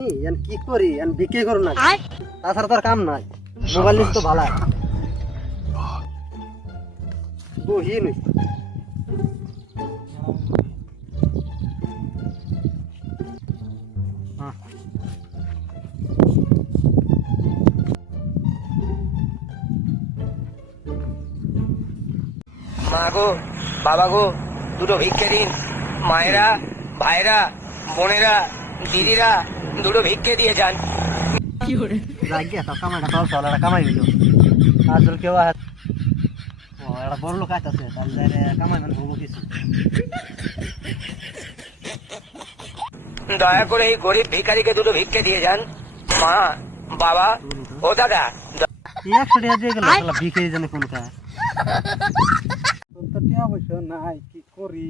কি করি বিক্রি করো না, তাছাড়া তো আর কাম নাই। মোবাইল নিস তো ভালো বহি নই। মা গো, বাবা গো, দুটো ভিক্ষে দিন। মায়েরা, ভাইরা, বোনেরা, দিদিরা দুটো ভিক্ষে দিয়ে যান। কামাই হইল আসল কেউ একটা বড় লোক আছে, তাহলে কামাই মানে হবো কিছু। দয়া করে এই গরিব ভিখারিকে দুটো ভিক্ষে দিয়ে যান। মা, বাবা, ও দাদা। 100 টাকা দিয়ে গেল, ভিক্ষে জানে কোন কা নাই। কি করি,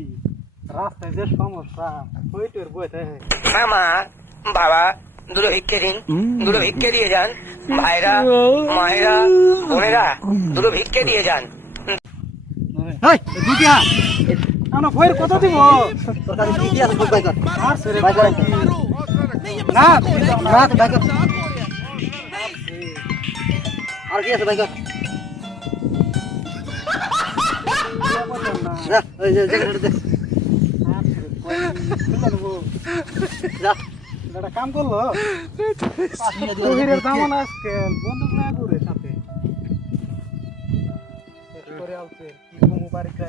রাস্তায় যে সমস্যা ওইটার বইতে। মা, বাবা, দুটো ভিক্ষে দিন, দুটো ভিক্ষে দিয়ে যান। ভাইরা, মায়েরা, বোনেরা দুটো ভিক্ষে দিয়ে যান। কত দিব? আর কি আছে ভাই? কাম করলো আজকে বন্ধুক না করে সাথে করে আলছে কি বাড়িতে